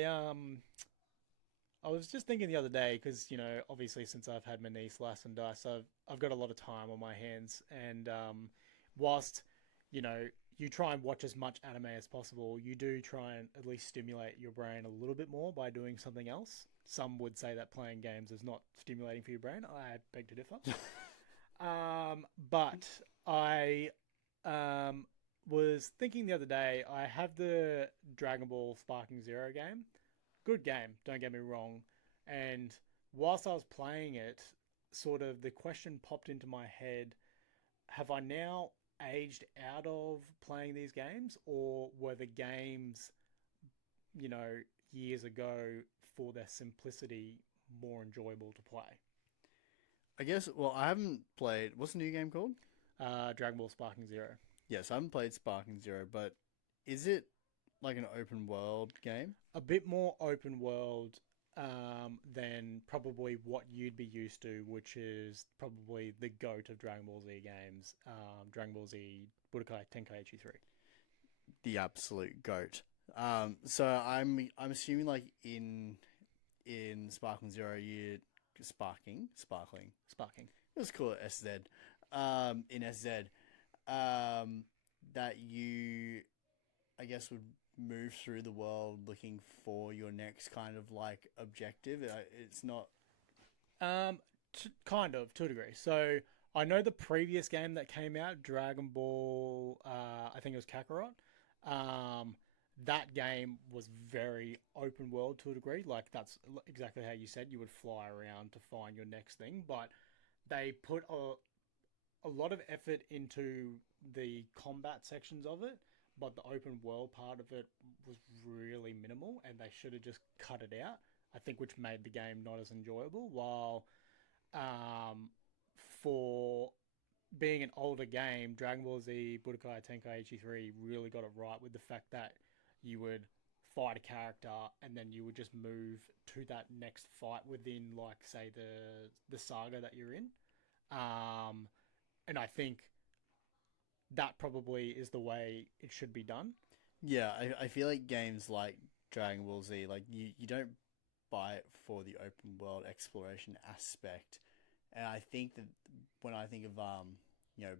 I I was just thinking the other day because obviously since I've had my knee slice and dice, I've got a lot of time on my hands, and whilst you try and watch as much anime as possible, you do try and at least stimulate your brain a little bit more by doing something else. Some would say that playing games is not stimulating for your brain. I beg to differ. But I um, was thinking the other day, I have the Dragon Ball Sparking Zero game. Good game, don't get me wrong. And whilst I was playing it, sort of the question popped into my head, have I now aged out of playing these games, or were the games, you know, years ago for their simplicity more enjoyable to play? I guess, well, I haven't played. What's the new game called? Dragon Ball Sparking Zero. Yes, I haven't played Sparking Zero, but is it like an open world game? A bit more open world than probably what you'd be used to, which is probably the goat of Dragon Ball Z games, Dragon Ball Z Budokai Tenkaichi 3. The absolute goat. So I'm assuming like in Sparkling Zero, you sparkling. Sparking. Let's call it SZ. In SZ, that you, I guess, would move through the world looking for your next kind of like objective. It's not. Kind of, to a degree. So I know the previous game that came out, Dragon Ball, I think it was Kakarot. Um, that game was very open world to a degree. Like that's exactly how you said you would fly around to find your next thing, but they put a lot of effort into the combat sections of it, but the open world part of it was really minimal, and they should have just cut it out. I think, which made the game not as enjoyable. While um, for being an older game, Dragon Ball Z Budokai Tenkaichi 3 really got it right with the fact that you would fight a character and then you would just move to that next fight within, like, say, the saga that you're in. Um, and I think that probably is the way it should be done. Yeah, I feel like games like Dragon Ball Z, like you don't buy it for the open world exploration aspect. And I think that when I think of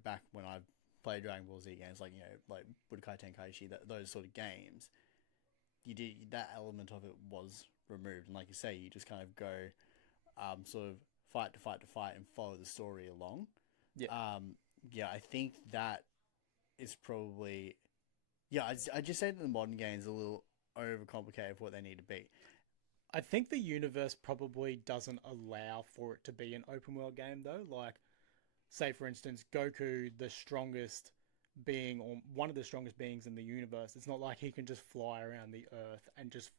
back when I played Dragon Ball Z games like like Budokai Tenkaichi, those sort of games, you did that element of it was removed, and like you say, you just kind of go sort of fight to fight to fight and follow the story along. Yeah. Um, yeah, I think that is probably yeah. I just say that the modern games are a little overcomplicated for what they need to be. I think the universe probably doesn't allow for it to be an open world game though. Like, say for instance, Goku, the strongest being or one of the strongest beings in the universe, it's not like he can just fly around the earth and just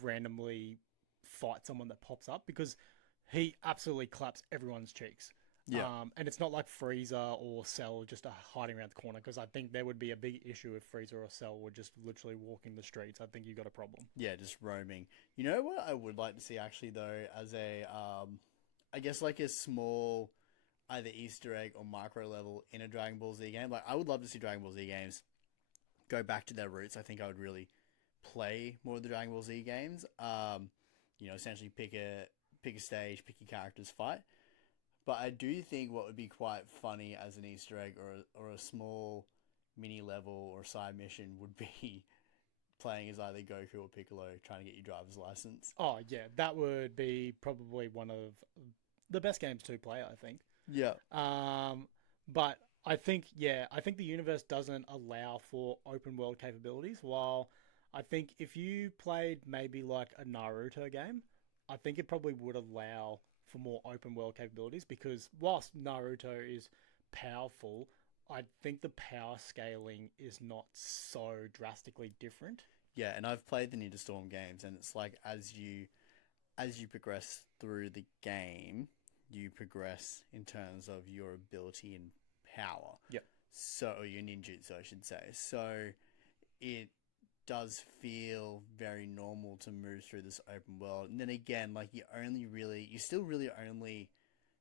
randomly fight someone that pops up because he absolutely claps everyone's cheeks. Yeah, And it's not like Frieza or Cell just hiding around the corner because I think there would be a big issue if Frieza or Cell were just literally walking the streets. I think you got a problem. yeah, just roaming. You know what I would like to see actually though, as a I guess like a small either Easter egg or micro level in a Dragon Ball Z game. Like I would love to see Dragon Ball Z games go back to their roots. I think I would really play more of the Dragon Ball Z games. Essentially pick a stage, pick your characters, fight. But I do think what would be quite funny as an Easter egg or a small mini level or side mission would be playing as either Goku or Piccolo trying to get your driver's license. Oh yeah, that would be probably one of the best games to play, I think. Yeah. But I think the universe doesn't allow for open world capabilities. While I think if you played maybe like a Naruto game, I think it probably would allow for more open world capabilities because whilst Naruto is powerful, I think the power scaling is not so drastically different. Yeah, and I've played the Ninja Storm games and it's like as you progress through the game, you progress in terms of your ability and power. Yep. So, or your ninjutsu, I should say. So, it does feel very normal to move through this open world. And then again, like you still really only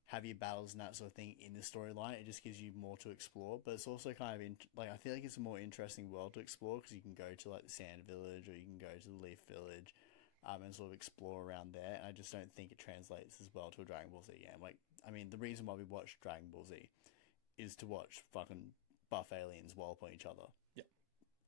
have your battles and that sort of thing in the storyline. It just gives you more to explore, but it's also kind of like I feel like it's a more interesting world to explore because you can go to like the Sand Village or you can go to the Leaf Village and sort of explore around there. And I just don't think it translates as well to a Dragon Ball Z game. Like, I mean, the reason why we watch Dragon Ball Z is to watch fucking buff aliens wallop on each other. Yeah.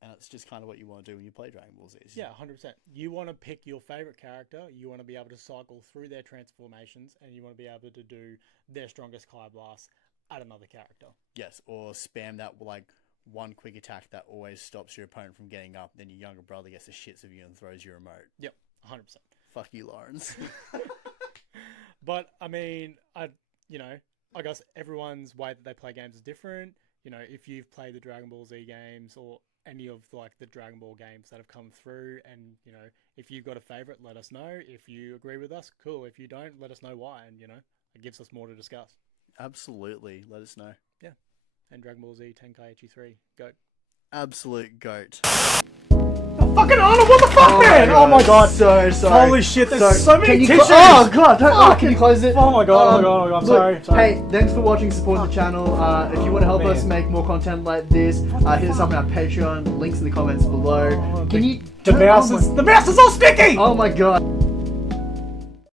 And it's just kind of what you want to do when you play Dragon Ball Z. Yeah, 100%. You want to pick your favorite character, you want to be able to cycle through their transformations, and you want to be able to do their strongest Kai Blast at another character. Yes, or spam that, like, one quick attack that always stops your opponent from getting up, then your younger brother gets the shits of you and throws your remote. Yep, 100%. Fuck you, Lawrence. But, I mean, I guess everyone's way that they play games is different. You know, if you've played the Dragon Ball Z games or any of like the Dragon Ball games that have come through, and you know, if you've got a favorite, let us know. If you agree with us, cool. If you don't, let us know why, and you know, it gives us more to discuss. Absolutely, let us know. Yeah, and Dragon Ball Z Tenkaichi 3, goat. Absolute goat. Fucking Arnold, what the fuck, man? Oh my god. So sorry. Holy shit, there's so many can tissues. Oh god, can you close it? Oh my god, I'm sorry. Hey, thanks for watching, support the channel. If you want to help us make more content like this, hit us up on our Patreon, links in the comments below. The mouse is all sticky! Oh my god.